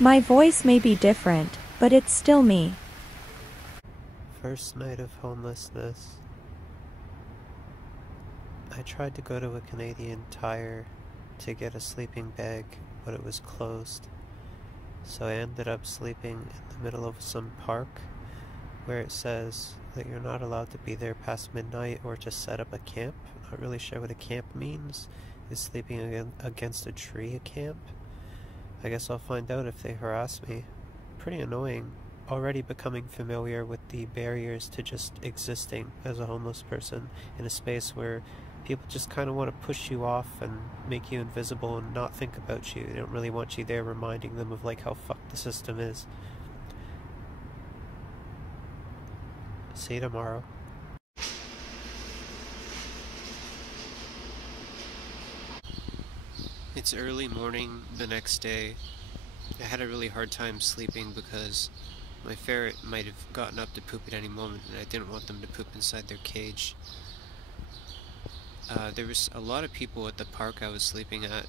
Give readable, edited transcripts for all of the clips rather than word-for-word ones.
My voice may be different, but it's still me. First night of homelessness. I tried to go to a Canadian Tire to get a sleeping bag, but it was closed. So I ended up sleeping in the middle of some park where it says that you're not allowed to be there past midnight or to set up a camp. Not really sure what a camp means. Is sleeping against a tree a camp? I guess I'll find out if they harass me. Pretty annoying. Already becoming familiar with the barriers to just existing as a homeless person in a space where people just kind of want to push you off and make you invisible and not think about you. They don't really want you there reminding them of like how fucked the system is. See you tomorrow. It's early morning the next day. I had a really hard time sleeping because my ferret might have gotten up to poop at any moment and I didn't want them to poop inside their cage. There was a lot of people at the park I was sleeping at.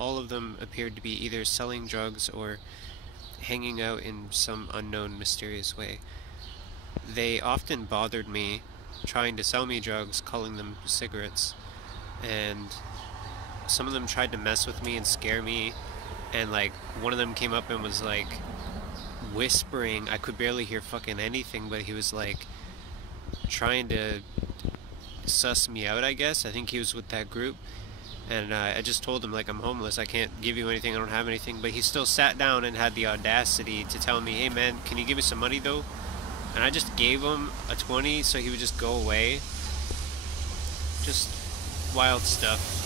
All of them appeared to be either selling drugs or hanging out in some unknown mysterious way. They often bothered me, trying to sell me drugs, calling them cigarettes, and some of them tried to mess with me and scare me, and like one of them came up and was like whispering. I could barely hear fucking anything, but he was like trying to suss me out, I guess. I think he was with that group, and I just told him like, I'm homeless, I can't give you anything, I don't have anything, but he still sat down and had the audacity to tell me, hey man, can you give me some money though? And I just gave him a 20 so he would just go away. Just wild stuff.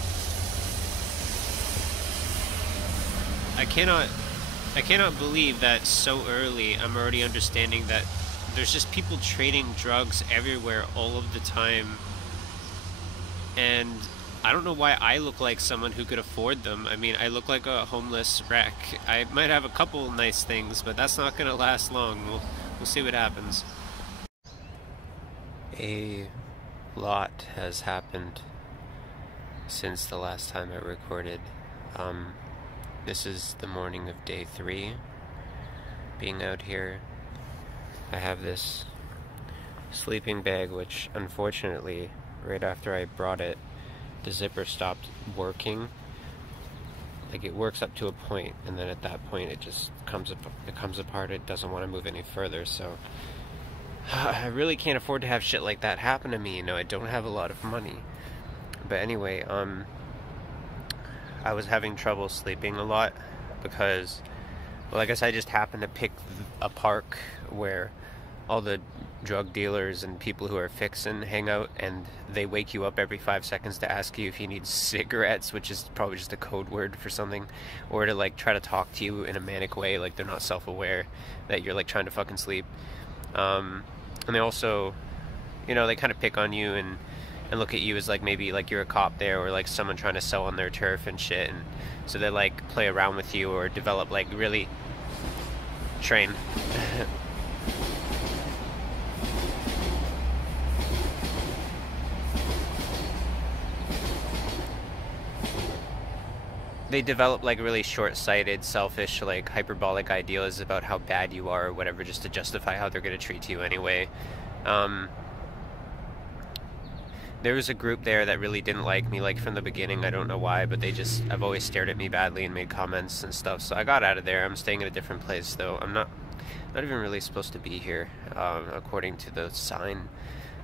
I cannot believe that so early I'm already understanding that there's just people trading drugs everywhere all of the time. And I don't know why I look like someone who could afford them. I mean, I look like a homeless wreck. I might have a couple nice things, but that's not gonna last long. We'll see what happens. A lot has happened since the last time I recorded. This is the morning of day 3 being out here. I have this sleeping bag, which unfortunately, right after I brought it, the zipper stopped working. Like, it works up to a point, and then at that point it just comes apart. It doesn't want to move any further. So I really can't afford to have shit like that happen to me. You know, I don't have a lot of money. But anyway, I was having trouble sleeping a lot because, well, I guess I just happened to pick a park where all the drug dealers and people who are fixin' hang out, and they wake you up every 5 seconds to ask you if you need cigarettes, which is probably just a code word for something, or to like try to talk to you in a manic way, like they're not self-aware that you're like trying to fucking sleep. And they also, you know, they kind of pick on you and look at you as like maybe like you're a cop there, or like someone trying to sell on their turf and shit, and so they like play around with you or develop like really train they develop like really short-sighted, selfish, like hyperbolic ideas about how bad you are or whatever, just to justify how they're going to treat you anyway. There was a group there that really didn't like me, like from the beginning. I don't know why, but I've always stared at me badly and made comments and stuff, so I got out of there. I'm staying in a different place though. I'm not even really supposed to be here, according to the sign,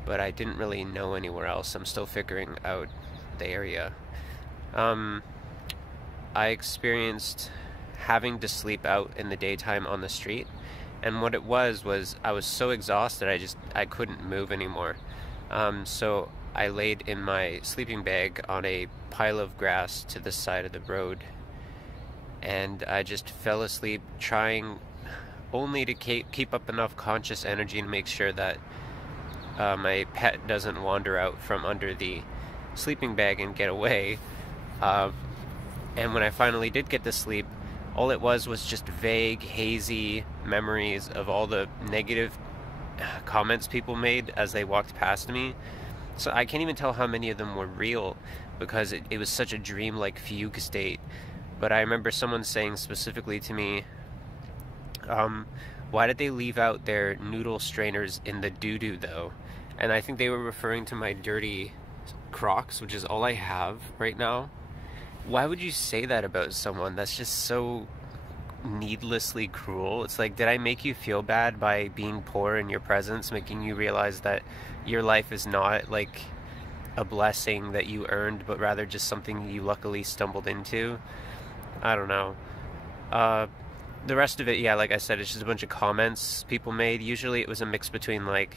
but I didn't really know anywhere else. I'm still figuring out the area. I experienced having to sleep out in the daytime on the street, and what it was I was so exhausted I couldn't move anymore. So I laid in my sleeping bag on a pile of grass to the side of the road, and I just fell asleep, trying only to keep up enough conscious energy to make sure that my pet doesn't wander out from under the sleeping bag and get away. And when I finally did get to sleep, all it was just vague, hazy memories of all the negative comments people made as they walked past me. So I can't even tell how many of them were real, because it was such a dream-like fugue state. But I remember someone saying specifically to me, Why did they leave out their noodle strainers in the doo-doo though? And I think they were referring to my dirty Crocs, which is all I have right now. Why would you say that about someone? That's just so needlessly cruel. It's like, did I make you feel bad by being poor in your presence, making you realize that your life is not like a blessing that you earned, but rather just something you luckily stumbled into? I don't know. The rest of it, yeah, like I said, it's just a bunch of comments people made. Usually it was a mix between like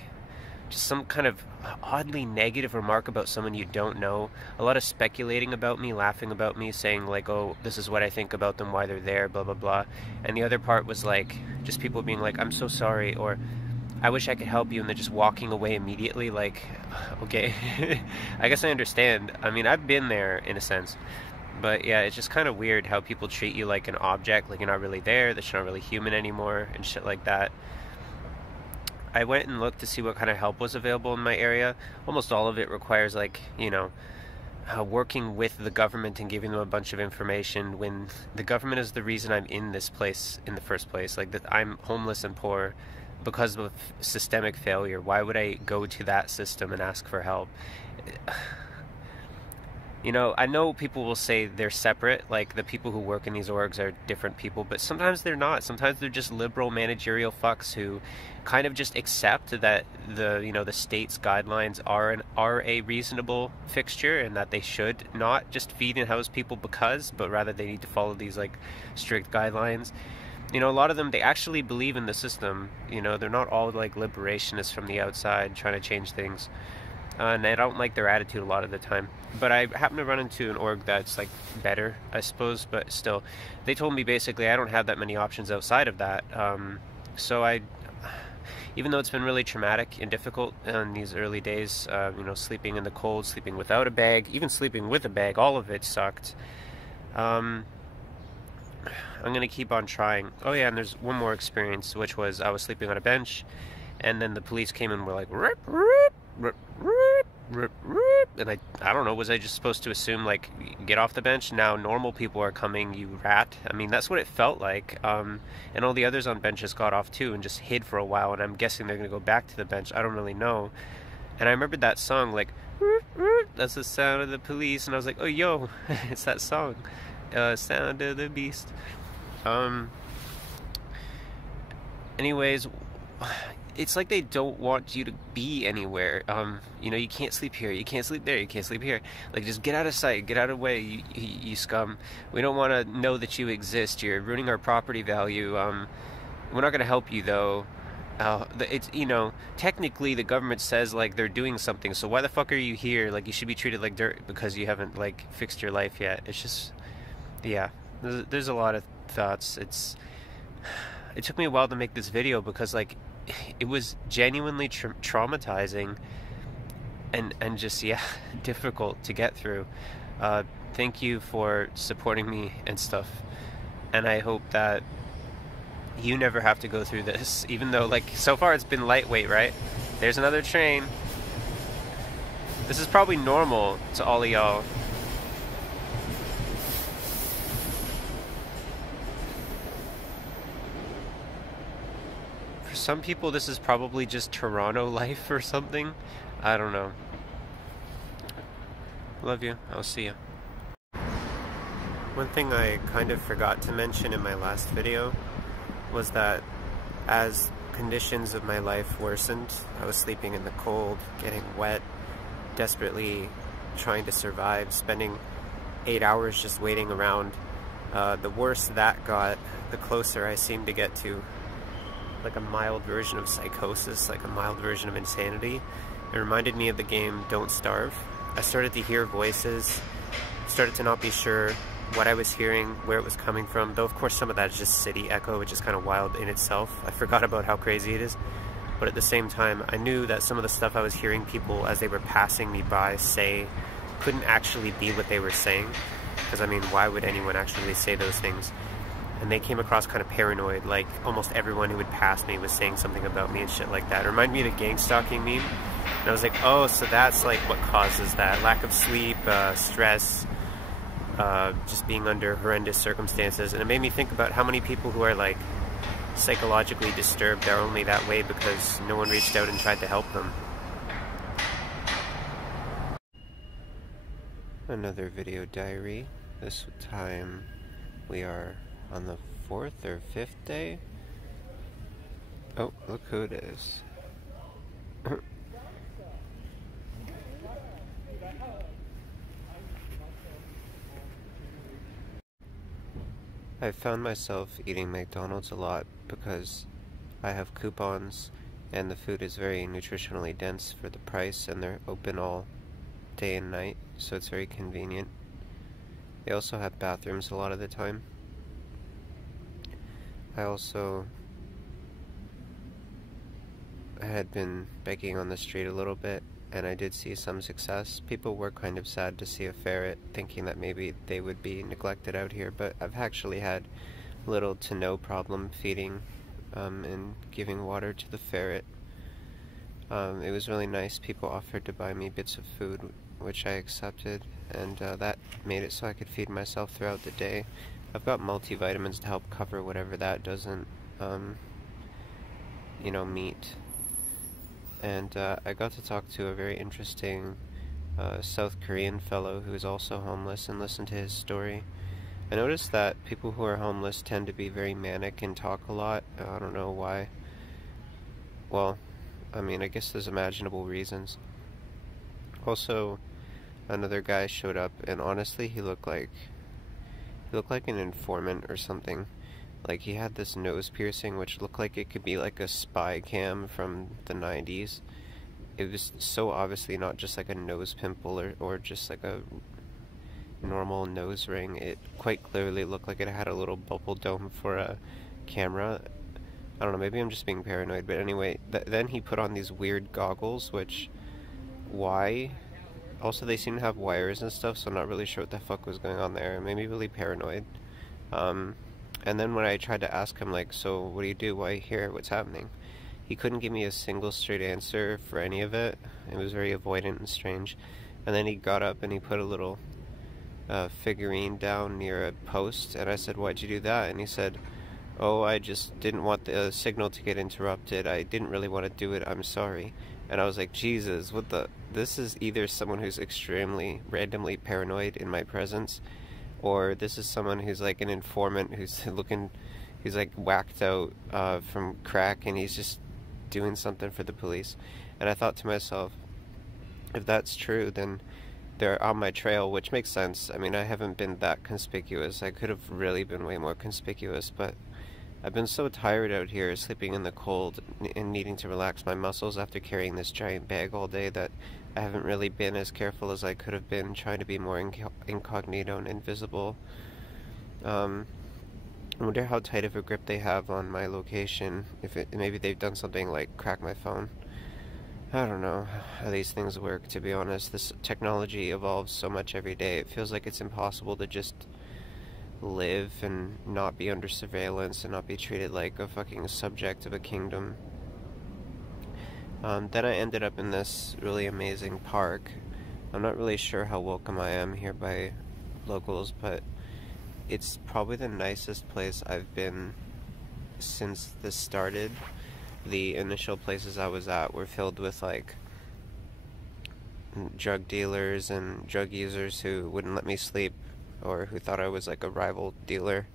just some kind of oddly negative remark about someone you don't know, a lot of speculating about me, laughing about me, saying like, oh, this is what I think about them, why they're there, blah blah blah. And the other part was like just people being like, I'm so sorry, or I wish I could help you, and they're just walking away immediately. Like, okay. I guess I understand. I mean, I've been there in a sense. But yeah, it's just kind of weird how people treat you like an object, like you're not really there, that you're not really human anymore, and shit like that. I went and looked to see what kind of help was available in my area. Almost all of it requires, like, you know, working with the government and giving them a bunch of information, when the government is the reason I'm in this place in the first place. Like, that I'm homeless and poor because of systemic failure. Why would I go to that system and ask for help? You know, I know people will say they're separate, like the people who work in these orgs are different people, but sometimes they're not. Sometimes they're just liberal managerial fucks who kind of just accept that the state's guidelines are a reasonable fixture, and that they should not just feed and house people but rather they need to follow these like strict guidelines. You know, a lot of them, they actually believe in the system. You know, they're not all like liberationists from the outside trying to change things. And I don't like their attitude a lot of the time. But I happen to run into an org that's like better, I suppose, but still. They told me basically I don't have that many options outside of that. So even though it's been really traumatic and difficult in these early days, sleeping in the cold, sleeping without a bag, even sleeping with a bag, all of it sucked. I'm going to keep on trying. Oh yeah, and there's one more experience, which was I was sleeping on a bench, and then the police came and were like, rip, rip, rip, rip, rip, rip. And I don't know, was I just supposed to assume, like, get off the bench, now normal people are coming, you rat? I mean, that's what it felt like. And all the others on benches got off too and just hid for a while, and I'm guessing they're going to go back to the bench. I don't really know. And I remembered that song, like, that's the sound of the police, and I was like, oh, yo, it's that song, Sound of the Beast. Anyways, it's like they don't want you to be anywhere. You can't sleep here, you can't sleep there, you can't sleep here. Like, just get out of sight, get out of the way, you scum. We don't want to know that you exist. You're ruining our property value. We're not going to help you, though. It's, technically the government says, like, they're doing something, so why the fuck are you here? Like, you should be treated like dirt because you haven't, like, fixed your life yet. It's just, yeah, there's a lot of thoughts. It took me a while to make this video because, like, it was genuinely traumatizing and just, yeah, difficult to get through. Thank you for supporting me and stuff, and I hope that you never have to go through this, even though, like, so far it's been lightweight, right? There's another train. This is probably normal to all of y'all. For some people, this is probably just Toronto life or something. I don't know. Love you. I'll see you. One thing I kind of forgot to mention in my last video was that as conditions of my life worsened, I was sleeping in the cold, getting wet, desperately trying to survive, spending 8 hours just waiting around. The worse that got, the closer I seemed to get to like a mild version of psychosis, like a mild version of insanity. It reminded me of the game Don't Starve. I started to hear voices, started to not be sure what I was hearing, where it was coming from, though of course some of that is just city echo, which is kind of wild in itself. I forgot about how crazy it is. But at the same time, I knew that some of the stuff I was hearing people as they were passing me by say couldn't actually be what they were saying. Because, I mean, why would anyone actually say those things? And they came across kind of paranoid, like almost everyone who would pass me was saying something about me and shit like that. It reminded me of the gang stalking meme. And I was like, oh, so that's like what causes that. Lack of sleep, stress, just being under horrendous circumstances. And it made me think about how many people who are like psychologically disturbed are only that way because no one reached out and tried to help them. Another video diary. This time we are on the 4th or 5th day. Oh, look who it is. I found myself eating McDonald's a lot because I have coupons and the food is very nutritionally dense for the price, and they're open all day and night, so it's very convenient. They also have bathrooms a lot of the time. I had been begging on the street a little bit, and I did see some success. People were kind of sad to see a ferret, thinking that maybe they would be neglected out here, but I've actually had little to no problem feeding and giving water to the ferret. It was really nice. People offered to buy me bits of food, which I accepted, and that made it so I could feed myself throughout the day. I've got multivitamins to help cover whatever that doesn't, meet. And I got to talk to a very interesting South Korean fellow who is also homeless and listen to his story. I noticed that people who are homeless tend to be very manic and talk a lot. I don't know why. Well, I mean, I guess there's imaginable reasons. Also, another guy showed up, and honestly, he looked like an informant or something. Like, he had this nose piercing, which looked like it could be like a spy cam from the 90s. It was so obviously not just like a nose pimple or just like a normal nose ring. It quite clearly looked like it had a little bubble dome for a camera. I don't know, maybe I'm just being paranoid, but anyway, then he put on these weird goggles, which, why? Also, they seem to have wires and stuff, so I'm not really sure what the fuck was going on there. It made me really paranoid. And then when I tried to ask him, like, so what do you do? Why are you here? What's happening? He couldn't give me a single straight answer for any of it. It was very avoidant and strange. And then he got up and he put a little figurine down near a post, and I said, why'd you do that? And he said, oh, I just didn't want the signal to get interrupted. I didn't really want to do it. I'm sorry. And I was like, Jesus, what the... This is either someone who's extremely randomly paranoid in my presence, or this is someone who's like an informant who's he's like whacked out from crack, and he's just doing something for the police. And I thought to myself, if that's true, then they're on my trail, which makes sense. I mean, I haven't been that conspicuous. I could have really been way more conspicuous, but I've been so tired out here, sleeping in the cold and needing to relax my muscles after carrying this giant bag all day, that I haven't really been as careful as I could have been, trying to be more incognito and invisible. I wonder how tight of a grip they have on my location. Maybe they've done something like crack my phone. I don't know how these things work, to be honest. This technology evolves so much every day. It feels like it's impossible to just live and not be under surveillance and not be treated like a fucking subject of a kingdom. Then I ended up in this really amazing park. I'm not really sure how welcome I am here by locals, but it's probably the nicest place I've been since this started. The initial places I was at were filled with like drug dealers and drug users who wouldn't let me sleep, or who thought I was like a rival dealer.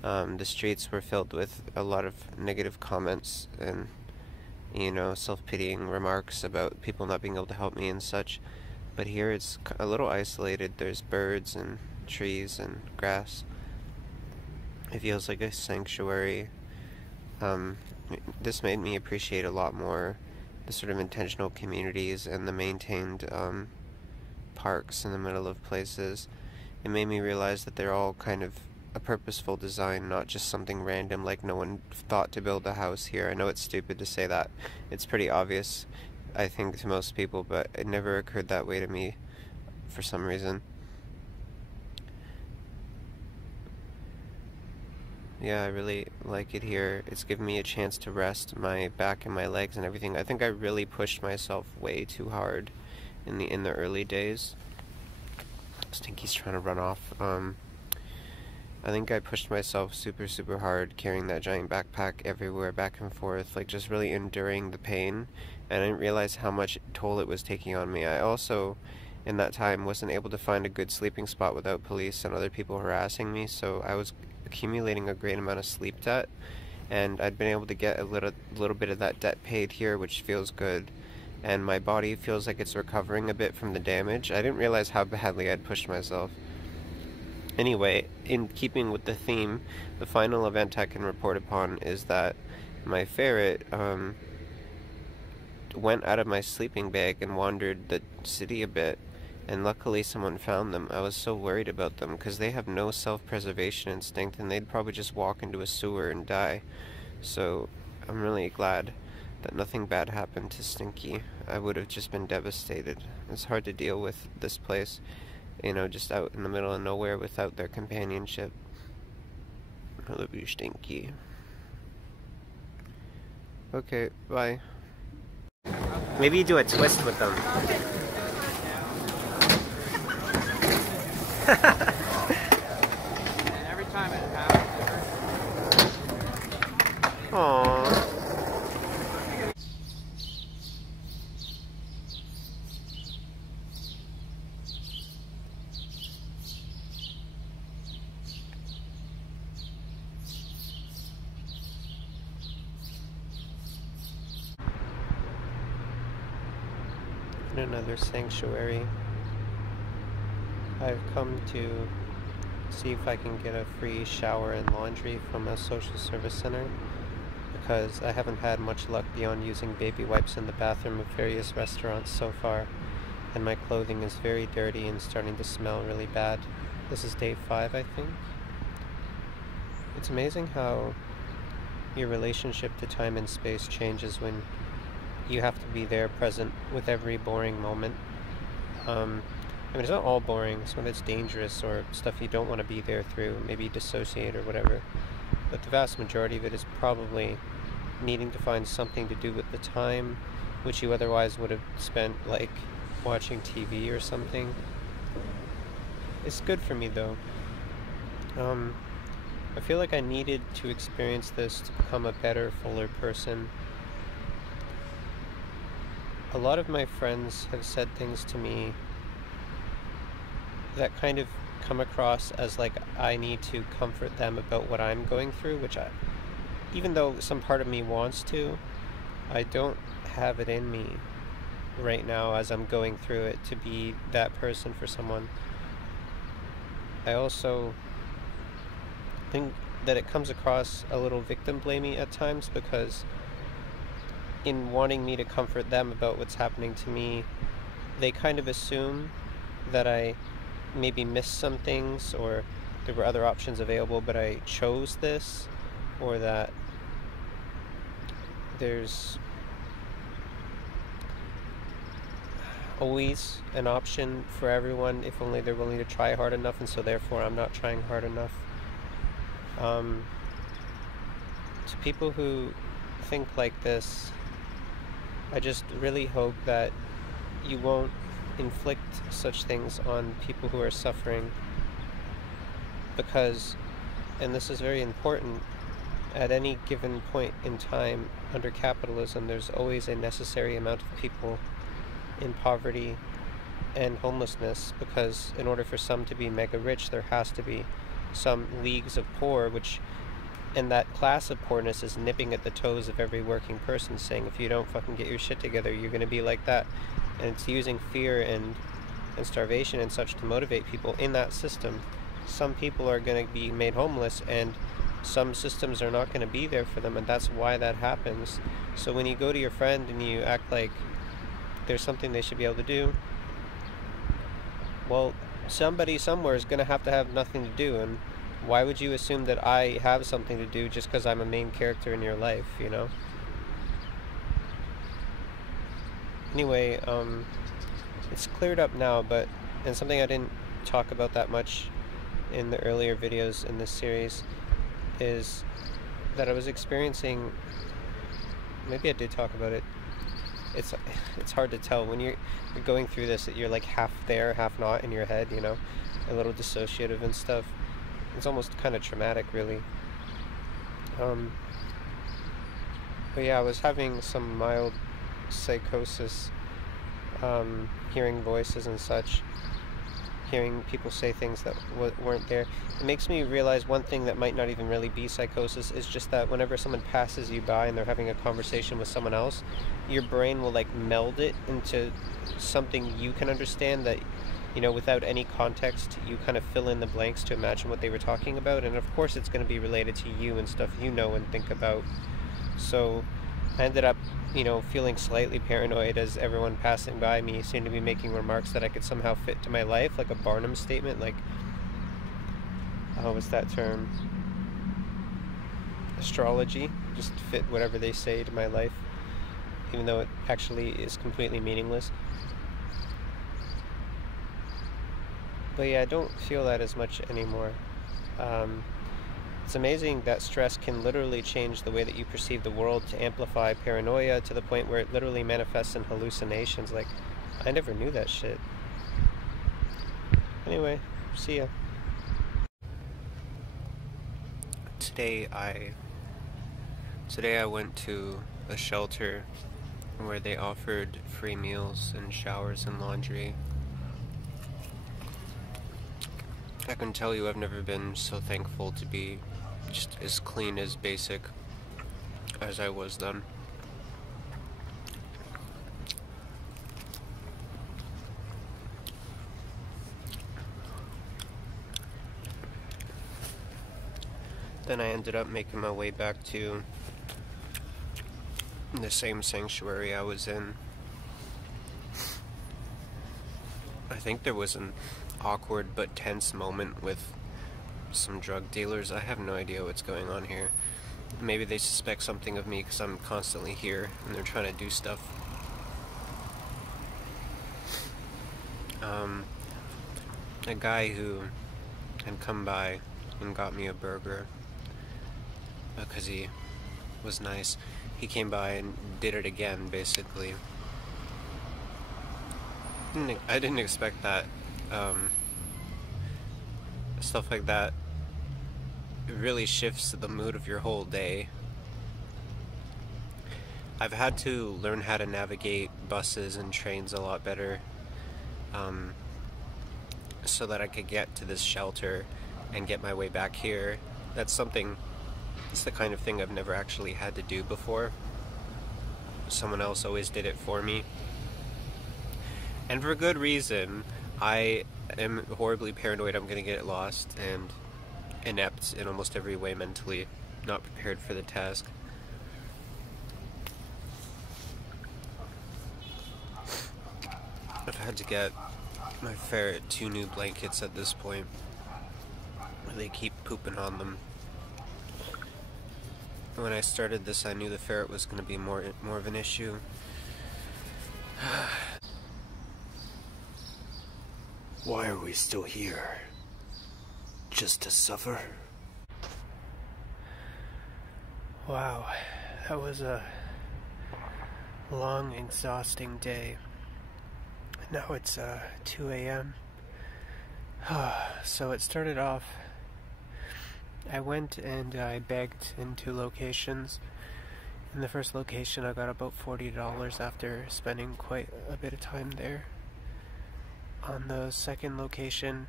The streets were filled with a lot of negative comments and, self-pitying remarks about people not being able to help me and such. But here it's a little isolated. There's birds and trees and grass. It feels like a sanctuary. This made me appreciate a lot more the sort of intentional communities and the maintained parks in the middle of places. It made me realize that they're all kind of a purposeful design, not just something random, like no one thought to build a house here. I know it's stupid to say that. It's pretty obvious, I think, to most people, but it never occurred that way to me for some reason. Yeah, I really like it here. It's given me a chance to rest my back and my legs and everything. I think I really pushed myself way too hard in the early days. Stinky's trying to run off. I think I pushed myself super hard carrying that giant backpack everywhere, back and forth, like just really enduring the pain, and I didn't realize how much toll it was taking on me. I also, in that time, wasn't able to find a good sleeping spot without police and other people harassing me, so I was accumulating a great amount of sleep debt, and I'd been able to get a little bit of that debt paid here, which feels good, and my body feels like it's recovering a bit from the damage. I didn't realize how badly I'd pushed myself. Anyway, in keeping with the theme, the final event I can report upon is that my ferret went out of my sleeping bag and wandered the city a bit, and luckily someone found them. I was so worried about them because they have no self-preservation instinct and they'd probably just walk into a sewer and die. So I'm really glad that nothing bad happened to Stinky. I would have just been devastated. It's hard to deal with this place, you know, just out in the middle of nowhere without their companionship. I love you, Stinky. Okay, bye. Maybe you do a twist with them. And every time it happens, Aww. In another sanctuary, I've come to see if I can get a free shower and laundry from a social service center, because I haven't had much luck beyond using baby wipes in the bathroom of various restaurants so far, and my clothing is very dirty and starting to smell really bad. This is day 5, I think. It's amazing how your relationship to time and space changes when you have to be there present with every boring moment. I mean, it's not all boring. Some of it's dangerous or stuff you don't want to be there through, maybe dissociate or whatever. But the vast majority of it is probably needing to find something to do with the time, which you otherwise would have spent, like, watching TV or something. It's good for me, though. I feel like I needed to experience this to become a better, fuller person. A lot of my friends have said things to me that kind of come across as like I need to comfort them about what I'm going through, which even though some part of me wants to, I don't have it in me right now as I'm going through it to be that person for someone. I also think that it comes across a little victim blamey at times, because in wanting me to comfort them about what's happening to me, they kind of assume that I maybe missed some things, or there were other options available but I chose this, or that there's always an option for everyone if only they're willing to try hard enough, and so therefore I'm not trying hard enough. To people who think like this, I just really hope that you won't inflict such things on people who are suffering, because, and this is very important, at any given point in time under capitalism, there's always a necessary amount of people in poverty and homelessness, because in order for some to be mega rich, there has to be some leagues of poor, and that class of poorness is nipping at the toes of every working person, saying if you don't fucking get your shit together, you're going to be like that. And it's using fear and starvation and such to motivate people in that system. Some people are going to be made homeless, and some systems are not going to be there for them, and that's why that happens. So when you go to your friend and you act like there's something they should be able to do, well, somebody somewhere is going to have nothing to do, and why would you assume that I have something to do just because I'm a main character in your life, you know? Anyway, it's cleared up now, and something I didn't talk about that much in the earlier videos in this series is that I was experiencing, maybe I did talk about it, it's hard to tell when you're going through this, that you're like half there, half not in your head, you know, a little dissociative and stuff. It's almost kind of traumatic, really. But yeah, I was having some mild psychosis, hearing voices and such, hearing people say things that weren't there. It makes me realize one thing that might not even really be psychosis is just that whenever someone passes you by and they're having a conversation with someone else, your brain will like meld it into something you can understand that, you know, without any context, you kind of fill in the blanks to imagine what they were talking about, and of course it's going to be related to you and stuff you know and think about. So I ended up, you know, feeling slightly paranoid as everyone passing by me seemed to be making remarks that I could somehow fit to my life, like a Barnum statement, like, what's that term? Astrology, just fit whatever they say to my life, even though it actually is completely meaningless. But yeah, I don't feel that as much anymore. It's amazing that stress can literally change the way that you perceive the world, to amplify paranoia to the point where it literally manifests in hallucinations. Like, I never knew that shit. Anyway, see ya. Today I went to a shelter where they offered free meals and showers and laundry. I can tell you I've never been so thankful to be just as clean as basic as I was then. Then I ended up making my way back to the same sanctuary I was in. I think there was an awkward but tense moment with some drug dealers. I have no idea what's going on here. Maybe they suspect something of me because I'm constantly here and they're trying to do stuff. A guy who had come by and got me a burger because he was nice. He came by and did it again, basically. I didn't expect that. Stuff like that, it really shifts the mood of your whole day. I've had to learn how to navigate buses and trains a lot better, so that I could get to this shelter and get my way back here. It's the kind of thing I've never actually had to do before. Someone else always did it for me. And for good reason. I am horribly paranoid I'm gonna get lost and inept in almost every way mentally, not prepared for the task. I've had to get my ferret 2 new blankets at this point. They keep pooping on them. When I started this, I knew the ferret was going to be more of an issue. Why are we still here? Just to suffer? Wow, that was a long, exhausting day. Now it's 2 a.m. So it started off, I went and I begged in 2 locations. In the first location I got about $40 after spending quite a bit of time there. On the second location,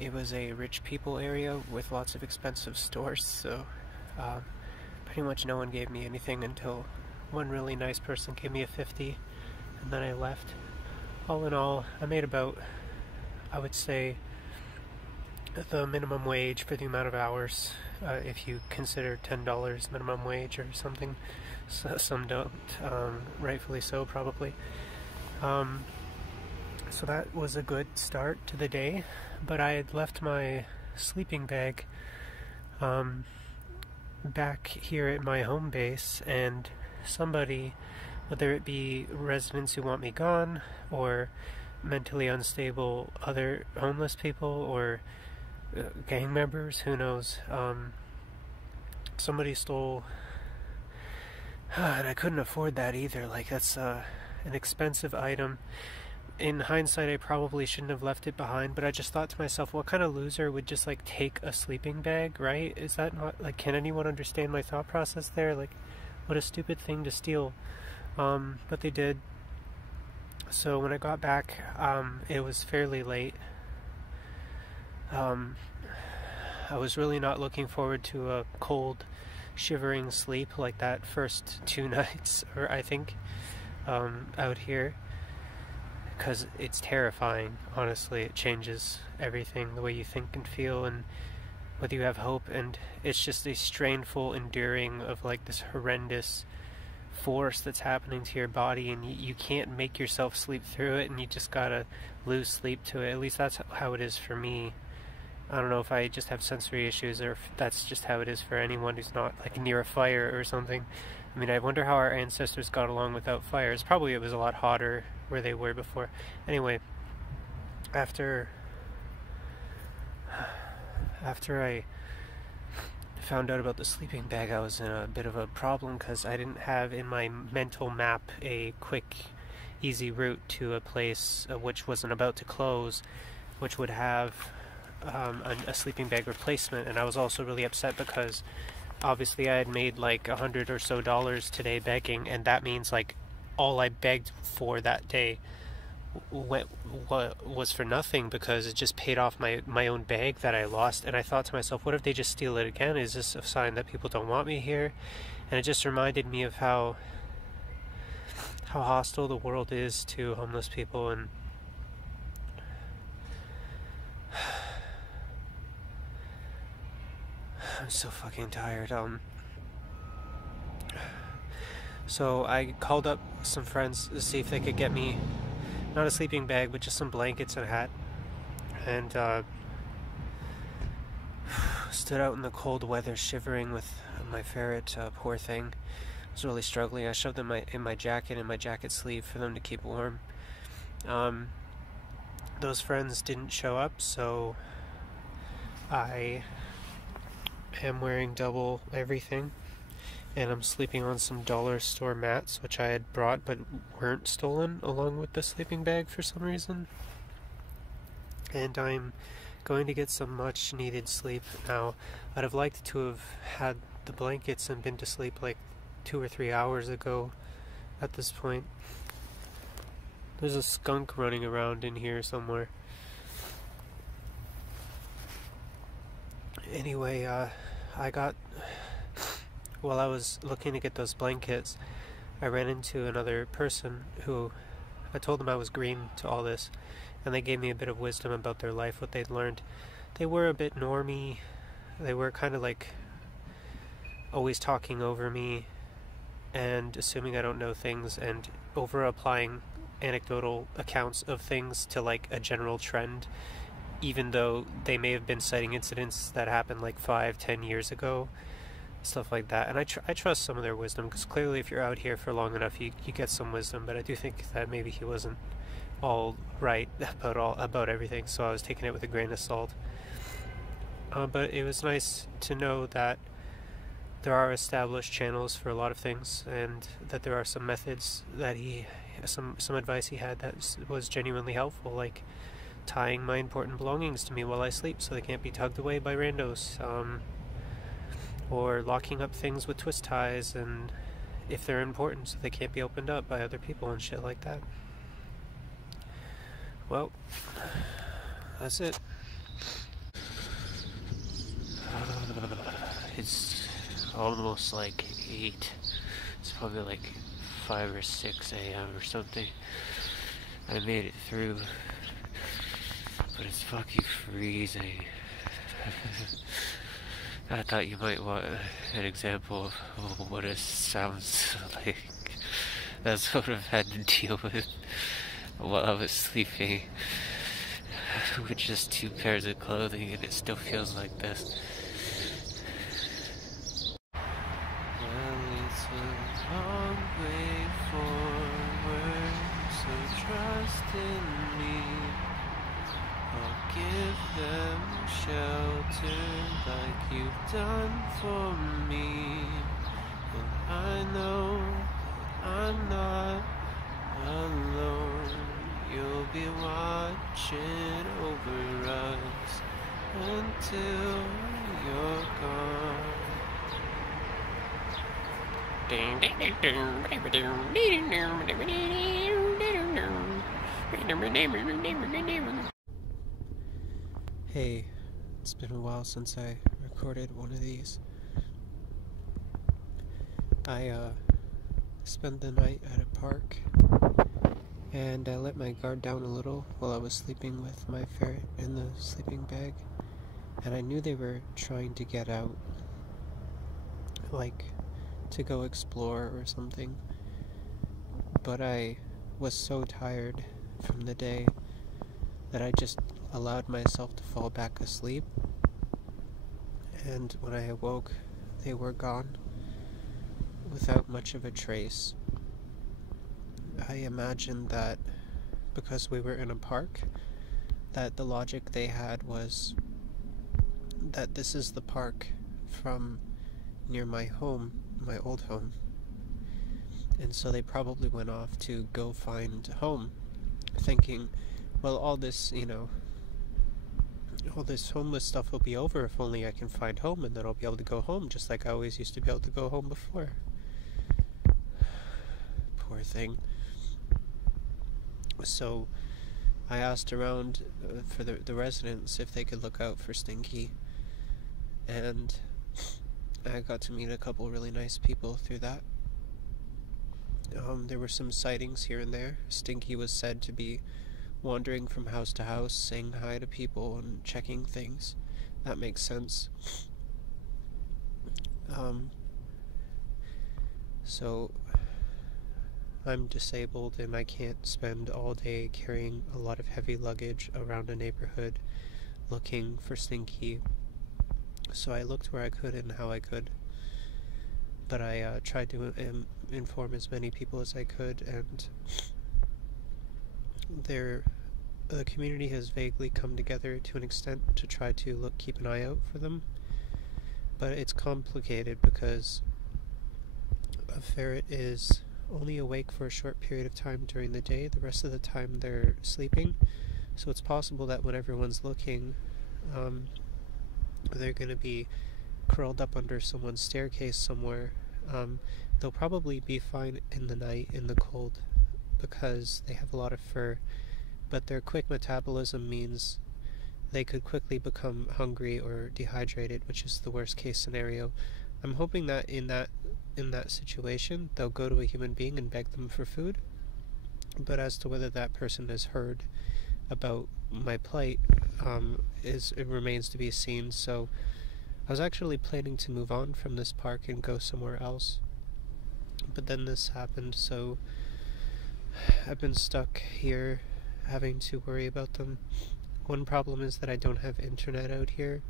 it was a rich people area with lots of expensive stores, so pretty much no one gave me anything until one really nice person gave me a 50, and then I left. All in all, I made about, I would say, the minimum wage for the amount of hours, if you consider $10 minimum wage or something. So, some don't, rightfully so probably. So that was a good start to the day, but I had left my sleeping bag back here at my home base, and somebody, whether it be residents who want me gone, or mentally unstable other homeless people, or gang members, who knows, somebody stole, and I couldn't afford that either. Like, that's an expensive item. in hindsight, I probably shouldn't have left it behind, but I just thought to myself, what kind of loser would just, like, take a sleeping bag, right? Is that not, like, can anyone understand my thought process there? Like, what a stupid thing to steal. But they did. So when I got back, it was fairly late. I was really not looking forward to a cold, shivering sleep like that first 2 nights, or I think, out here. Because it's terrifying, honestly. It changes everything, the way you think and feel, and whether you have hope, and it's just a strainful enduring of, like, this horrendous force that's happening to your body, and you can't make yourself sleep through it, and you just gotta lose sleep to it. At least that's how it is for me. I don't know if I just have sensory issues, or if that's just how it is for anyone who's not, like, near a fire or something. I mean, I wonder how our ancestors got along without fires. Probably it was a lot hotter where they were before. Anyway, after I found out about the sleeping bag, I was in a bit of a problem because I didn't have in my mental map a quick, easy route to a place which wasn't about to close, which would have a sleeping bag replacement. And I was also really upset because obviously I had made like $100 or so today begging, and that means like all I begged for that day was for nothing, because it just paid off my own bag that I lost. And I thought to myself, what if they just steal it again? Is this a sign that people don't want me here? And it just reminded me of how hostile the world is to homeless people. And I'm so fucking tired. So I called up some friends to see if they could get me not a sleeping bag, but just some blankets and a hat. And stood out in the cold weather, shivering with my ferret. Poor thing, I was really struggling. I shoved them in my jacket, in my jacket sleeve, for them to keep warm. Those friends didn't show up, so I am wearing double everything, and I'm sleeping on some dollar store mats, which I had brought but weren't stolen, along with the sleeping bag for some reason. And I'm going to get some much needed sleep now. I'd have liked to have had the blankets and been to sleep like 2 or 3 hours ago at this point. There's a skunk running around in here somewhere. Anyway, while I was looking to get those blankets, I ran into another person who, I told them I was green to all this, and they gave me a bit of wisdom about their life, what they'd learned. They were a bit normie. They were kind of like always talking over me and assuming I don't know things, and over applying anecdotal accounts of things to like a general trend, even though they may have been citing incidents that happened like 5-10 years ago, stuff like that. And I trust some of their wisdom, because clearly if you're out here for long enough, you get some wisdom. But I do think that maybe he wasn't all right about everything, so I was taking it with a grain of salt. But it was nice to know that there are established channels for a lot of things, and that there are some methods that some advice he had that was genuinely helpful, like tying my important belongings to me while I sleep so they can't be tugged away by randos, or locking up things with twist ties, and if they're important, so they can't be opened up by other people and shit like that. Well, that's it. It's almost like 8. It's probably like 5 or 6 a.m. or something. I made it through, but it's fucking freezing. I thought you might want an example of what it sounds like. That's what I've had to deal with while I was sleeping, with just 2 pairs of clothing, and it still feels like this. Well, it's a long way forward, so trust in me. I'll give them shelter like you've done for me. And I know that I'm not alone. You'll be watching over us until you're gone. Hey, it's been a while since I recorded one of these. I spent the night at a park, and I let my guard down a little while I was sleeping with my ferret in the sleeping bag, and I knew they were trying to get out, like to go explore or something, but I was so tired from the day that I just allowed myself to fall back asleep, and when I awoke, they were gone, without much of a trace. I imagined that because we were in a park, that the logic they had was that this is the park from near my home, my old home, and so they probably went off to go find home, thinking, well, all this homeless stuff will be over if only I can find home, and then I'll be able to go home just like I always used to be able to go home before. Poor thing. So I asked around for the residents if they could look out for Stinky, and I got to meet a couple really nice people through that. There were some sightings here and there. Stinky was said to be wandering from house to house, saying hi to people and checking things. That makes sense. So I'm disabled and I can't spend all day carrying a lot of heavy luggage around a neighborhood looking for Stinky. So I looked where I could and how I could. But I tried to inform as many people as I could, and the community has vaguely come together to an extent to try to keep an eye out for them. But it's complicated because a ferret is only awake for a short period of time during the day. The rest of the time they're sleeping. So it's possible that when everyone's looking, they're going to be curled up under someone's staircase somewhere. They'll probably be fine in the night in the cold because they have a lot of fur, but their quick metabolism means they could quickly become hungry or dehydrated, which is the worst case scenario. I'm hoping that in that situation they'll go to a human being and beg them for food, but as to whether that person has heard about my plight, it remains to be seen. So I was actually planning to move on from this park and go somewhere else, but then this happened, so I've been stuck here having to worry about them. One problem is that I don't have internet out here,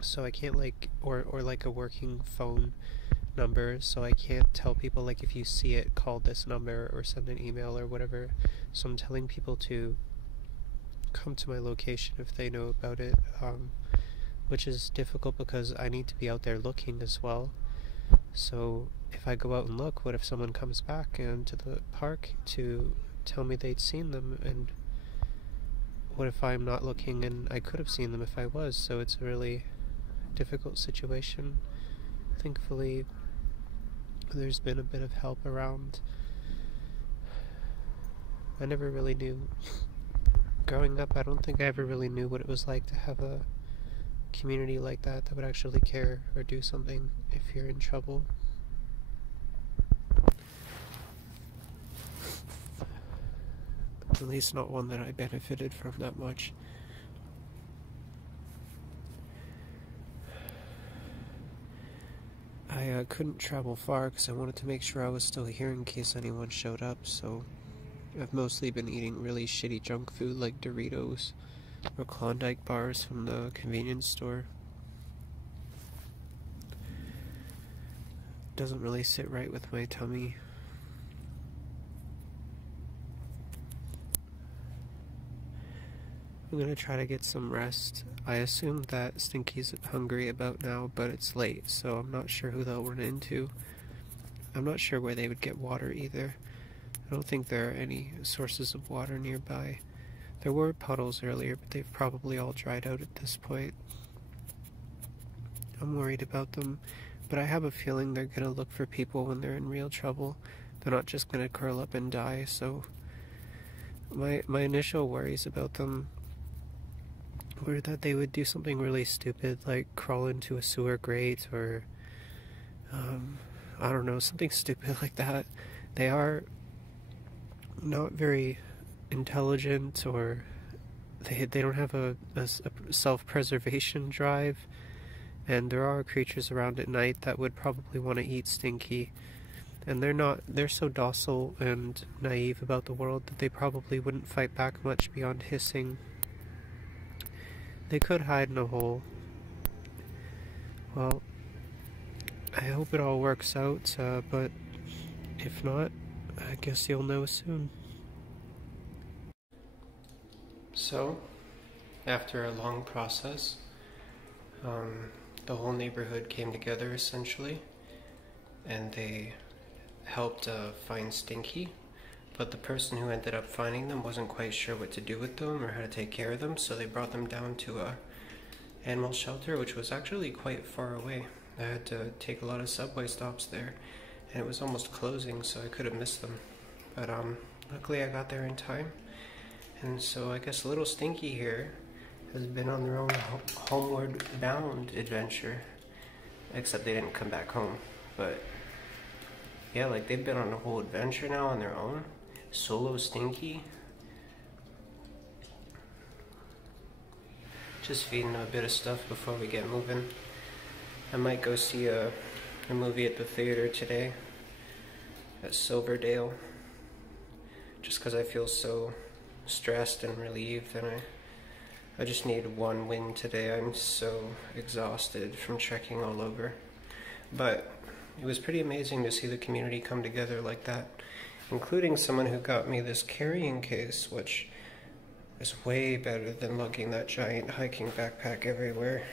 so I can't or a working phone number, so I can't tell people if you see it, call this number or send an email or whatever. So I'm telling people to come to my location if they know about it, which is difficult because I need to be out there looking as well. So if I go out and look, what if someone comes back into the park to tell me they'd seen them, and what if I'm not looking and I could have seen them if I was? So it's a really difficult situation. Thankfully, there's been a bit of help around. I never really knew. Growing up, I don't think I ever really knew what it was like to have a community like that would actually care or do something if you're in trouble. At least not one that I benefited from that much. I couldn't travel far because I wanted to make sure I was still here in case anyone showed up, so I've mostly been eating really shitty junk food like Doritos or Klondike bars from the convenience store. Doesn't really sit right with my tummy. I'm gonna try to get some rest. I assume that Stinky's hungry about now, but it's late, so I'm not sure who they'll run into. I'm not sure where they would get water either. I don't think there are any sources of water nearby. There were puddles earlier, but they've probably all dried out at this point. I'm worried about them, but I have a feeling they're gonna look for people when they're in real trouble. They're not just gonna curl up and die, so my initial worries about them were that they would do something really stupid, like crawl into a sewer grate or I don't know, something stupid like that. They are not very intelligent, or they don't have a self-preservation drive, and there are creatures around at night that would probably want to eat Stinky, and they're so docile and naive about the world that they probably wouldn't fight back much beyond hissing. They could hide in a hole. Well, I hope it all works out, but if not, I guess you'll know soon. So, after a long process, the whole neighborhood came together essentially, and they helped find Stinky, but the person who ended up finding them wasn't quite sure what to do with them or how to take care of them, so they brought them down to a animal shelter, which was actually quite far away. I had to take a lot of subway stops there, and it was almost closing, so I could have missed them. But luckily I got there in time, and so I guess little Stinky here has been on their own homeward bound adventure, except they didn't come back home. But yeah, like they've been on a whole adventure now on their own. Solo Stinky. Just feeding them a bit of stuff before we get moving. I might go see a movie at the theater today at Silverdale, just because I feel so stressed and relieved, and I just need one win today. I'm so exhausted from trekking all over. But it was pretty amazing to see the community come together like that, including someone who got me this carrying case, which is way better than lugging that giant hiking backpack everywhere.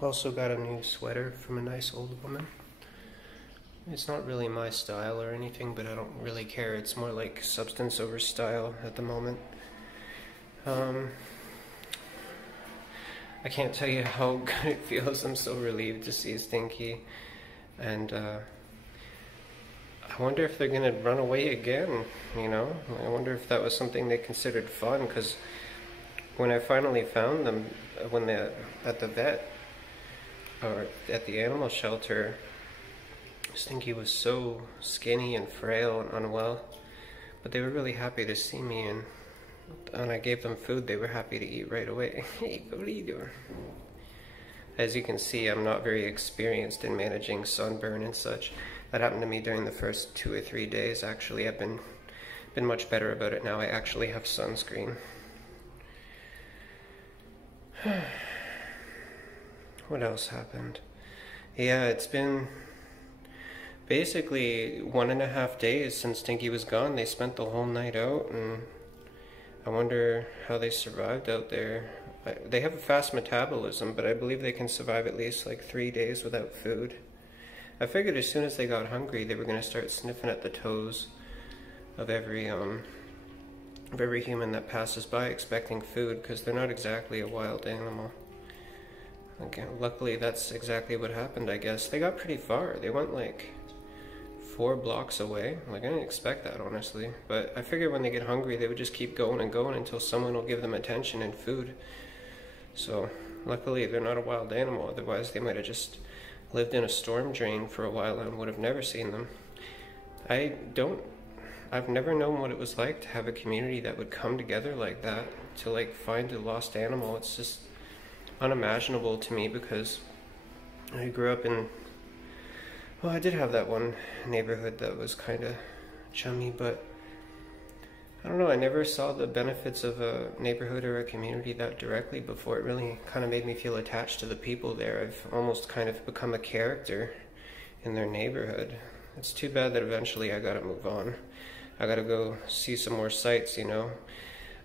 Also got a new sweater from a nice old woman. It's not really my style or anything, but I don't really care. It's more like substance over style at the moment. I can't tell you how good it feels. I'm so relieved to see Stinky. And I wonder if they're gonna run away again, you know? I wonder if that was something they considered fun, because when I finally found them, when they're at the vet, or at the animal shelter, Stinky was so skinny and frail and unwell, but they were really happy to see me, and when I gave them food, they were happy to eat right away. Hey, what are you doing? As you can see, I'm not very experienced in managing sunburn and such. That happened to me during the first 2 or 3 days. Actually, I've been much better about it now. I actually have sunscreen. What else happened? Yeah, it's been basically 1.5 days since Stinky was gone. They spent the whole night out, and I wonder how they survived out there. They have a fast metabolism, but I believe they can survive at least like 3 days without food. I figured as soon as they got hungry, they were going to start sniffing at the toes of every human that passes by expecting food, because they're not exactly a wild animal. Okay, luckily that's exactly what happened, I guess. They got pretty far. They went like 4 blocks away. Like, I didn't expect that, honestly. But I figured when they get hungry, they would just keep going and going until someone will give them attention and food. So, luckily they're not a wild animal. Otherwise, they might have just lived in a storm drain for a while and would have never seen them. I've never known what it was like to have a community that would come together like that to like find a lost animal. It's just unimaginable to me, because I grew up in, well, I did have that one neighborhood that was kind of chummy, but I don't know, I never saw the benefits of a neighborhood or a community that directly before. It really kind of made me feel attached to the people there. I've almost kind of become a character in their neighborhood. It's too bad that eventually I gotta move on. I gotta go see some more sights, you know.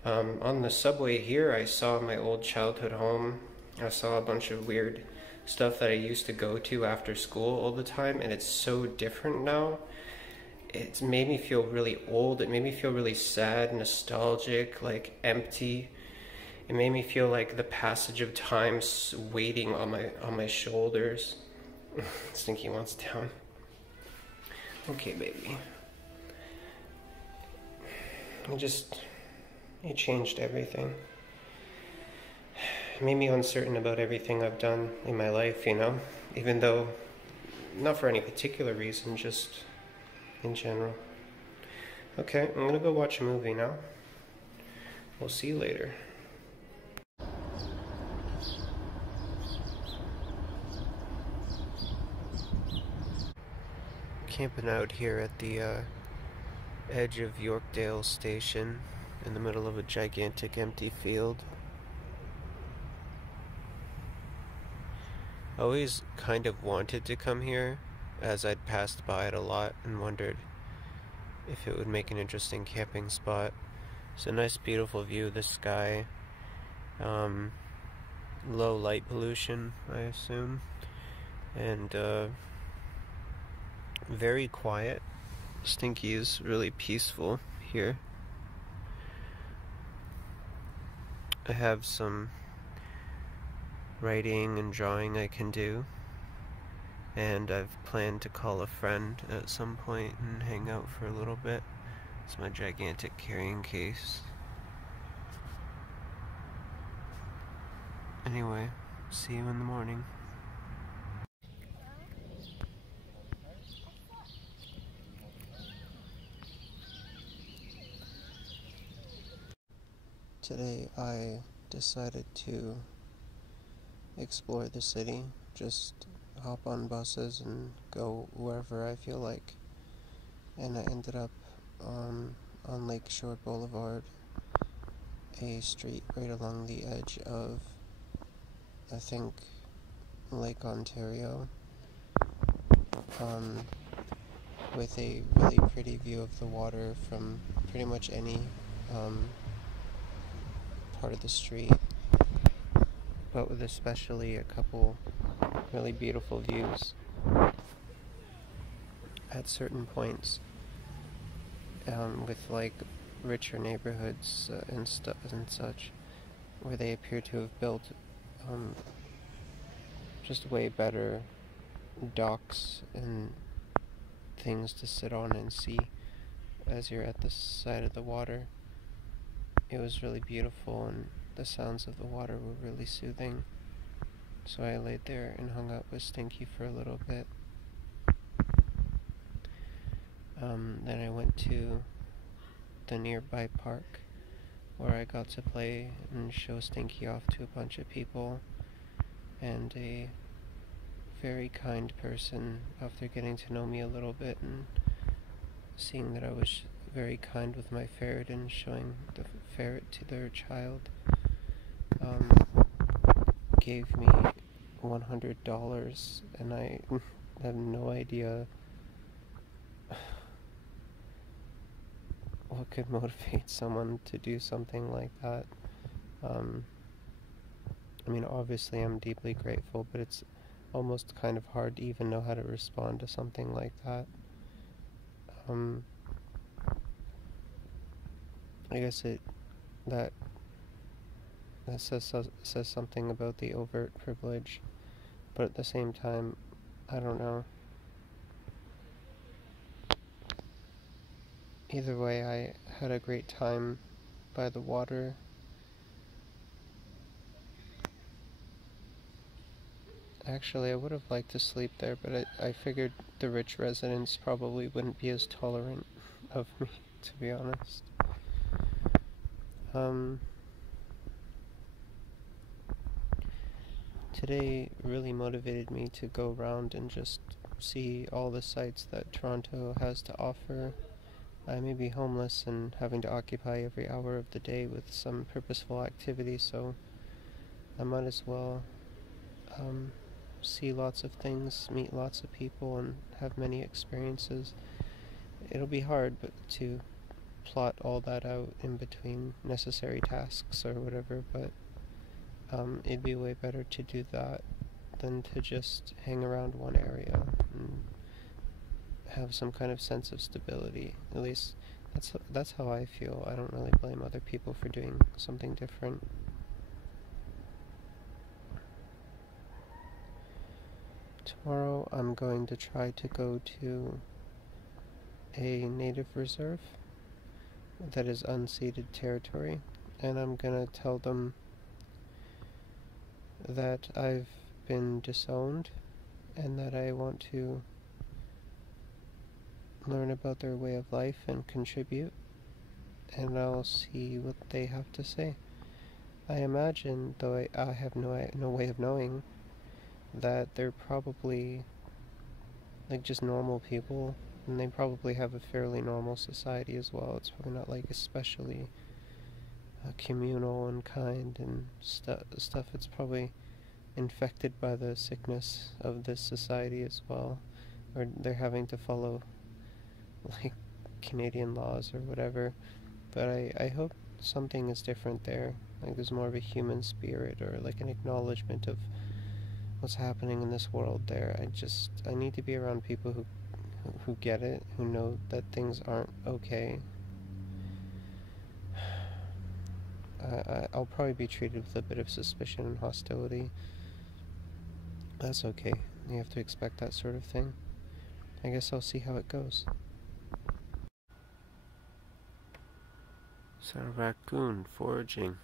On the subway here, I saw my old childhood home. I saw a bunch of weird stuff that I used to go to after school all the time, and it's so different now. it's made me feel really old. It made me feel really sad, nostalgic, like empty. It made me feel like the passage of time waiting on my shoulders. Stinky wants down. Okay, baby. It changed everything. It made me uncertain about everything I've done in my life, you know? Even though, not for any particular reason, just in general. Okay, I'm gonna go watch a movie now. We'll see you later. Camping out here at the edge of Yorkdale Station in the middle of a gigantic empty field. I always kind of wanted to come here, as I'd passed by it a lot and wondered if it would make an interesting camping spot. It's a nice beautiful view of the sky, low light pollution, I assume, and very quiet. Stinky is really peaceful here. I have some writing and drawing I can do, and I've planned to call a friend at some point and hang out for a little bit. It's my gigantic carrying case. Anyway, see you in the morning. Today I decided to explore the city, just hop on buses and go wherever I feel like. And I ended up on Lakeshore Boulevard, a street right along the edge of, I think, Lake Ontario, with a really pretty view of the water from pretty much any part of the street, but with especially a couple really beautiful views at certain points, with like richer neighborhoods and such, where they appear to have built just way better docks and things to sit on and see as you're at the side of the water. It was really beautiful, and the sounds of the water were really soothing. So I laid there and hung out with Stinky for a little bit. Then I went to the nearby park, where I got to play and show Stinky off to a bunch of people, and a very kind person, after getting to know me a little bit and seeing that I was very kind with my ferret and showing the ferret to their child, gave me $100, and I have no idea what could motivate someone to do something like that. I mean, obviously I'm deeply grateful, but it's almost kind of hard to even know how to respond to something like that. I guess that says something about the overt privilege, but at the same time, I don't know. Either way, I had a great time by the water. Actually, I would have liked to sleep there, but I figured the rich residents probably wouldn't be as tolerant of me, to be honest. Today really motivated me to go around and just see all the sights that Toronto has to offer. I may be homeless and having to occupy every hour of the day with some purposeful activity, so I might as well see lots of things, meet lots of people, and have many experiences. It'll be hard to plot all that out in between necessary tasks or whatever, but it'd be way better to do that than to just hang around one area and have some kind of sense of stability. At least that's how I feel. I don't really blame other people for doing something different. Tomorrow I'm going to try to go to a native reserve that is unceded territory, and I'm gonna tell them that I've been disowned and that I want to learn about their way of life and contribute, and I'll see what they have to say. I imagine, though I have no way of knowing, that they're probably like just normal people, and they probably have a fairly normal society as well. It's probably not like especially communal and kind and stuff. It's probably infected by the sickness of this society as well, or they're having to follow like Canadian laws or whatever. But I hope something is different there. Like there's more of a human spirit, or like an acknowledgement of what's happening in this world there. I need to be around people who get it, who know that things aren't okay. I'll probably be treated with a bit of suspicion and hostility. That's okay. You have to expect that sort of thing. I guess I'll see how it goes. Is that a raccoon foraging?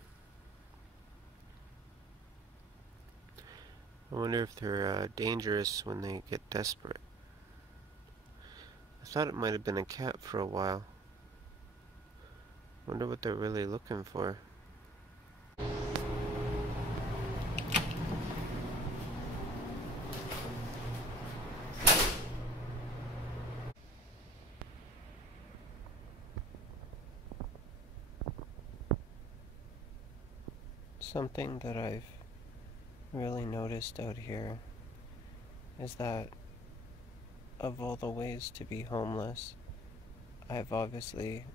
I wonder if they're dangerous when they get desperate. I thought it might have been a cat for a while. Wonder what they're really looking for. Something that I've really noticed out here is that of all the ways to be homeless, I've obviously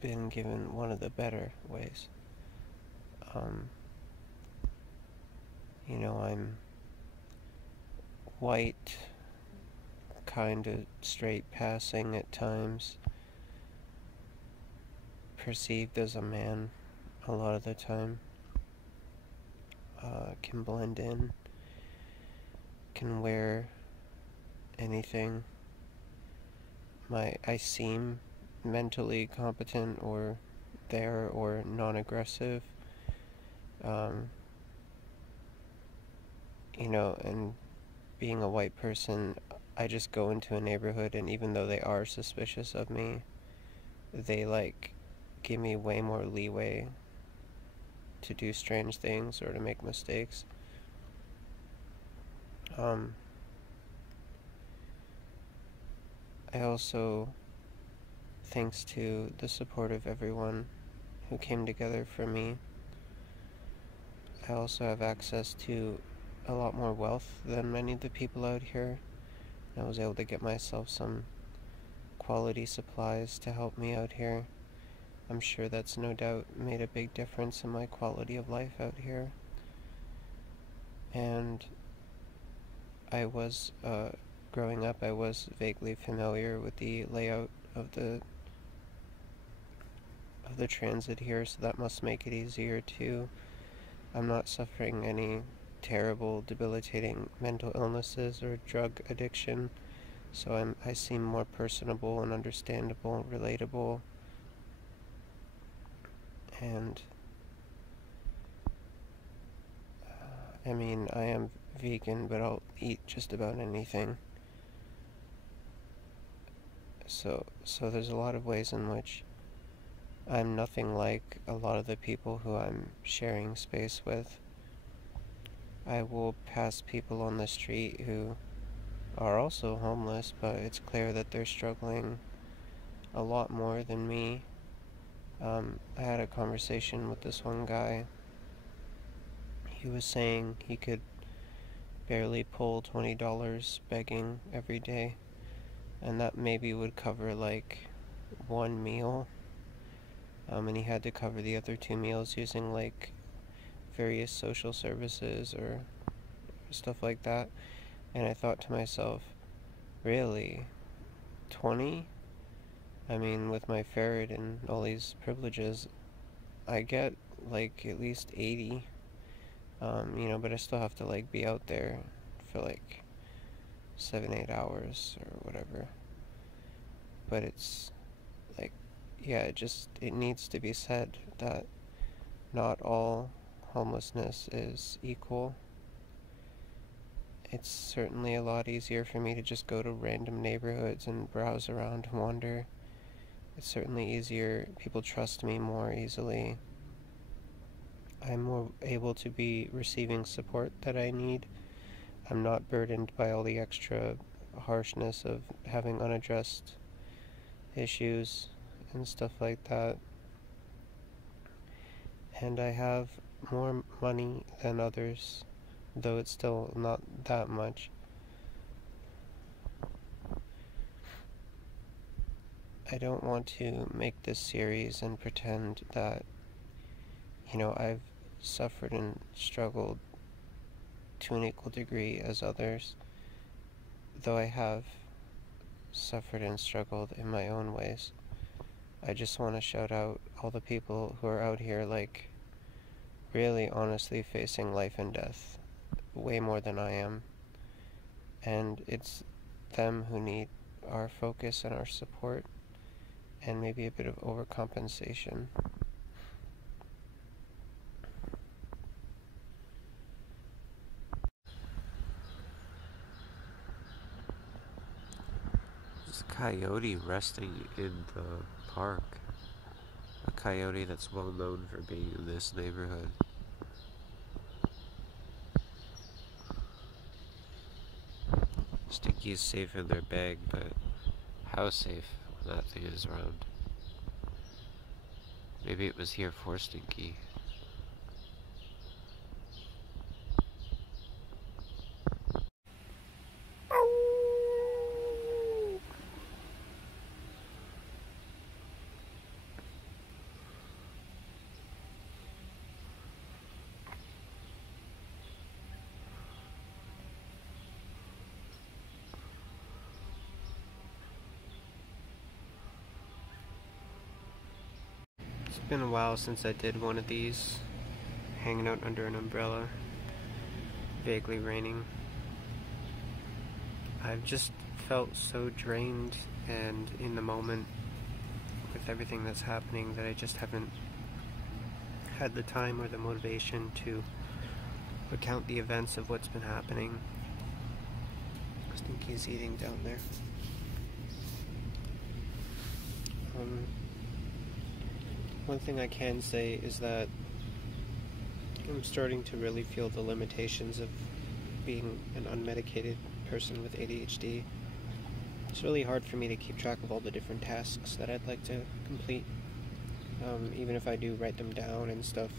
been given one of the better ways. I'm white, kind of straight passing at times, perceived as a man a lot of the time, can blend in, can wear anything. I seem mentally competent or there or non-aggressive, and being a white person, I just go into a neighborhood, and even though they are suspicious of me, they give me way more leeway to do strange things or to make mistakes. I also, thanks to the support of everyone who came together for me, I also have access to a lot more wealth than many of the people out here. I was able to get myself some quality supplies to help me out here. I'm sure that's no doubt made a big difference in my quality of life out here. And growing up, I was vaguely familiar with the layout of the transit here, so that must make it easier too. I'm not suffering any terrible, debilitating mental illnesses or drug addiction, so I seem more personable and understandable, relatable, and I am vegan, but I'll eat just about anything. So there's a lot of ways in which I'm nothing like a lot of the people who I'm sharing space with. I will pass people on the street who are also homeless, but it's clear that they're struggling a lot more than me. I had a conversation with this one guy. He was saying he could barely pull $20 begging every day, and that maybe would cover one meal, and he had to cover the other 2 meals using various social services or stuff like that. And I thought to myself, really, 20. I mean, with my ferret and all these privileges, I get like at least 80. But I still have to like be out there for like 7-8 hours or whatever. But it's like, yeah, it needs to be said that not all homelessness is equal. It's certainly a lot easier for me to just go to random neighborhoods and browse around and wander. It's certainly easier. People trust me more easily. I'm more able to be receiving support that I need. I'm not burdened by all the extra harshness of having unaddressed issues and stuff like that. And I have more money than others, though it's still not that much. I don't want to make this series and pretend that, I've suffered and struggled to an equal degree as others, though I have suffered and struggled in my own ways. I just want to shout out all the people who are out here, like, really honestly facing life and death way more than I am. And it's them who need our focus and our support, and maybe a bit of overcompensation. There's a coyote resting in the park. A coyote that's well known for being in this neighborhood. Stinky's safe in their bag, but how safe when that thing is around? Maybe it was here for Stinky. It's been a while since I did one of these, hanging out under an umbrella, vaguely raining. I've just felt so drained and in the moment with everything that's happening that I just haven't had the time or the motivation to recount the events of what's been happening. Stinky's eating down there. One thing I can say is that I'm starting to really feel the limitations of being an unmedicated person with ADHD. It's really hard for me to keep track of all the different tasks that I'd like to complete. Even if I do write them down and stuff,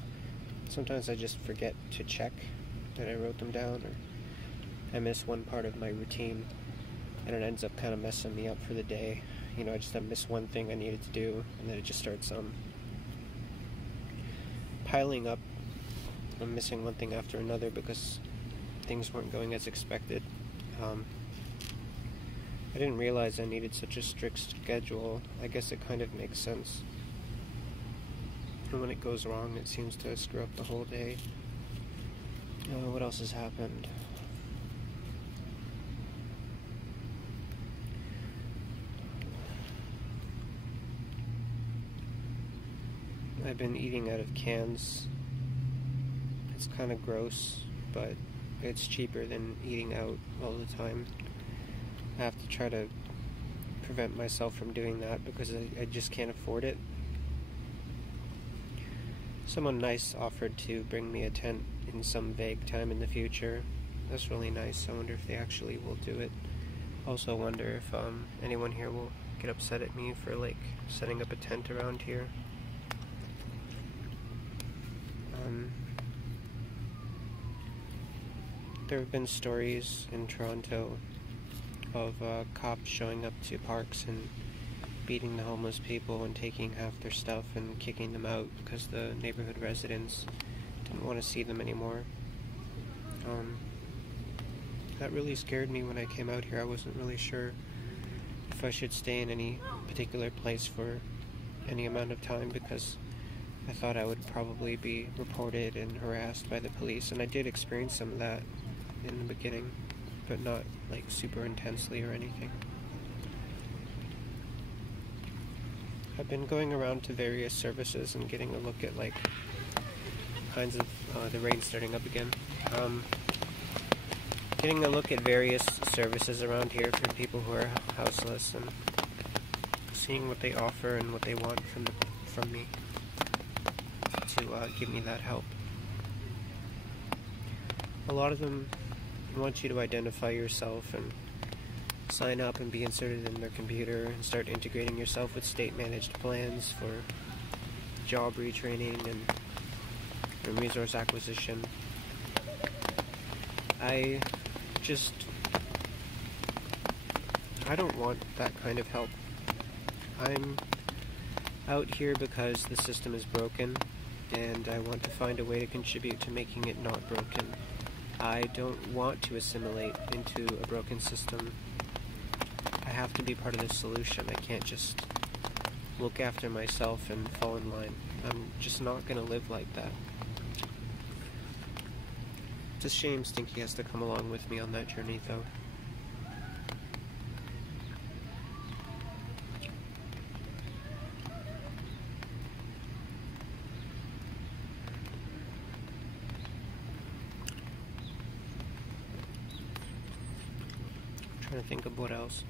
sometimes I just forget to check that I wrote them down, or I miss one part of my routine, and it ends up kind of messing me up for the day. I just miss one thing I needed to do, and then it just starts piling up. I'm missing one thing after another because things weren't going as expected. I didn't realize I needed such a strict schedule. I guess it kind of makes sense. And when it goes wrong, it seems to screw up the whole day. What else has happened? I've been eating out of cans. It's kind of gross, but it's cheaper than eating out all the time. I have to try to prevent myself from doing that because I just can't afford it. Someone nice offered to bring me a tent in some vague time in the future. That's really nice. I wonder if they actually will do it. Also wonder if anyone here will get upset at me for setting up a tent around here. There have been stories in Toronto of cops showing up to parks and beating the homeless people and taking half their stuff and kicking them out because the neighborhood residents didn't want to see them anymore. That really scared me when I came out here. I wasn't really sure if if I should stay in any particular place for any amount of time, because I thought I would probably be reported and harassed by the police, and I did experience some of that in the beginning, but not like super intensely or anything. I've been going around to various services and getting a look at like kinds of the rain starting up again. Getting a look at various services around here for people who are houseless, and seeing what they offer and what they want from me to give me that help. A lot of them want you to identify yourself and sign up and be inserted in their computer and start integrating yourself with state-managed plans for job retraining and resource acquisition. I don't want that kind of help. I'm out here because the system is broken, and I want to find a way to contribute to making it not broken. I don't want to assimilate into a broken system. I have to be part of the solution. I can't just look after myself and fall in line. I'm just not going to live like that. It's a shame Stinky has to come along with me on that journey, though. Trying to think of what else.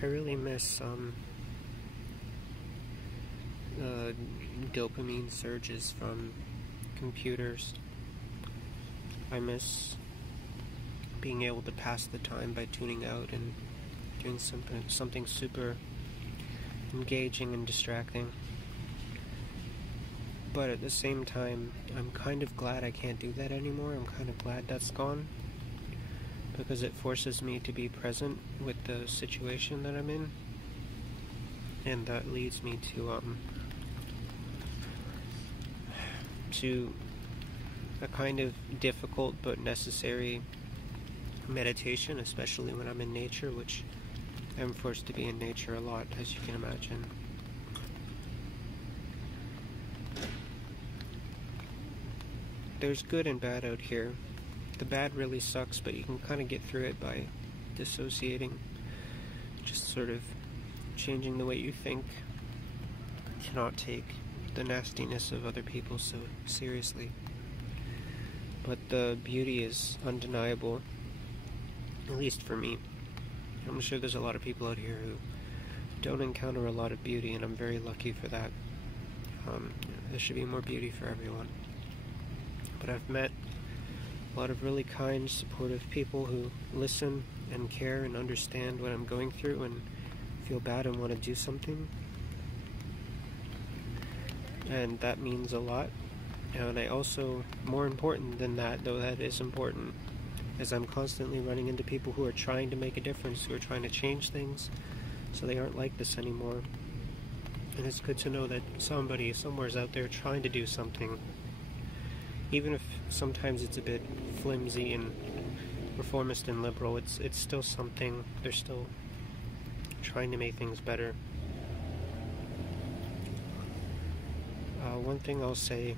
I really miss dopamine surges from computers. I miss being able to pass the time by tuning out and doing something super engaging and distracting. But at the same time, I'm kind of glad I can't do that anymore. I'm kind of glad that's gone, because it forces me to be present with the situation that I'm in, and that leads me to a kind of difficult but necessary meditation, especially when I'm in nature, which I'm forced to be in nature a lot, as you can imagine. There's good and bad out here. The bad really sucks, but you can kind of get through it by dissociating, just sort of changing the way you think. You cannot take the nastiness of other people so seriously. But the beauty is undeniable, at least for me. I'm sure there's a lot of people out here who don't encounter a lot of beauty, and I'm very lucky for that. There should be more beauty for everyone. But I've met a lot of really kind, supportive people who listen and care and understand what I'm going through and feel bad and want to do something. And that means a lot. And I also, more important than that, though that is important, is I'm constantly running into people who are trying to make a difference, who are trying to change things so they aren't like this anymore. And it's good to know that somebody somewhere's out there trying to do something. Even if sometimes it's a bit flimsy and reformist and liberal, it's still something. They're still trying to make things better. One thing I'll say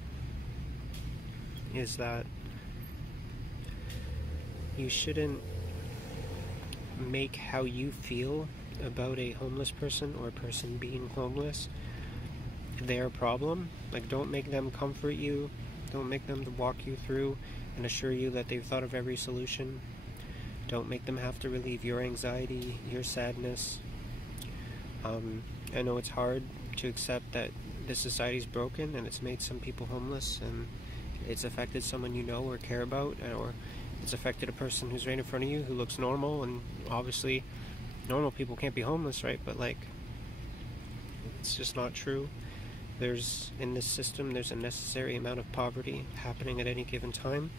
is that you shouldn't make how you feel about a homeless person or a person being homeless their problem. Like, don't make them comfort you. Don't make them walk you through and assure you that they've thought of every solution. Don't make them have to relieve your anxiety, your sadness. I know it's hard to accept that this society's broken and it's made some people homeless, and it's affected someone you know or care about, or it's affected a person who's right in front of you who looks normal, and obviously normal people can't be homeless, right? But like, it's just not true. In this system, there's a necessary amount of poverty happening at any given time.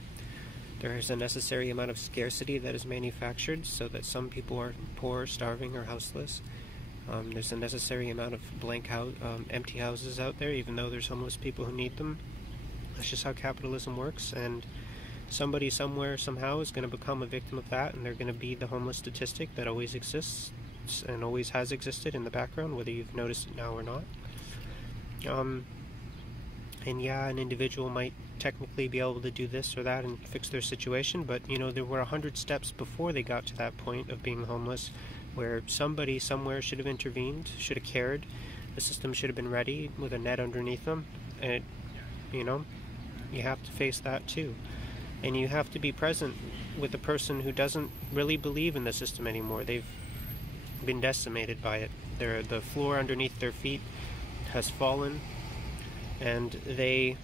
There is a necessary amount of scarcity that is manufactured so that some people are poor, starving, or houseless. There's a necessary amount of empty houses out there, even though there's homeless people who need them. That's just how capitalism works, and somebody somewhere somehow is going to become a victim of that, and they're going to be the homeless statistic that always exists and always has existed in the background, whether you've noticed it now or not. And yeah, an individual might technically be able to do this or that and fix their situation, but there were 100 steps before they got to that point of being homeless, where somebody somewhere should have intervened, should have cared. The system should have been ready with a net underneath them, and you have to face that too. And you have to be present with the person who doesn't really believe in the system anymore. They've been decimated by it. The floor underneath their feet has fallen, and they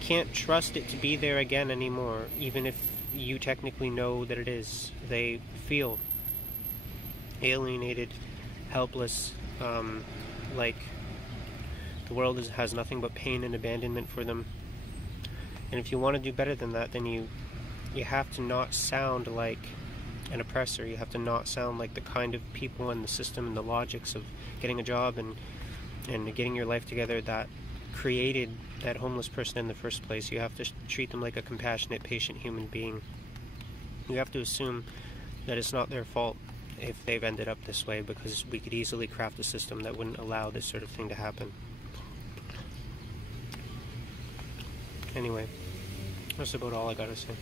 can't trust it to be there again anymore, even if you technically know that it is. They feel alienated, helpless, like the world has nothing but pain and abandonment for them. And if you want to do better than that, then you have to not sound like an oppressor. You have to not sound like the kind of people in the system and the logics of getting a job and getting your life together that created that homeless person in the first place. You have to treat them like a compassionate, patient human being. You have to assume that it's not their fault if they've ended up this way, because we could easily craft a system that wouldn't allow this sort of thing to happen. Anyway, that's about all I gotta say.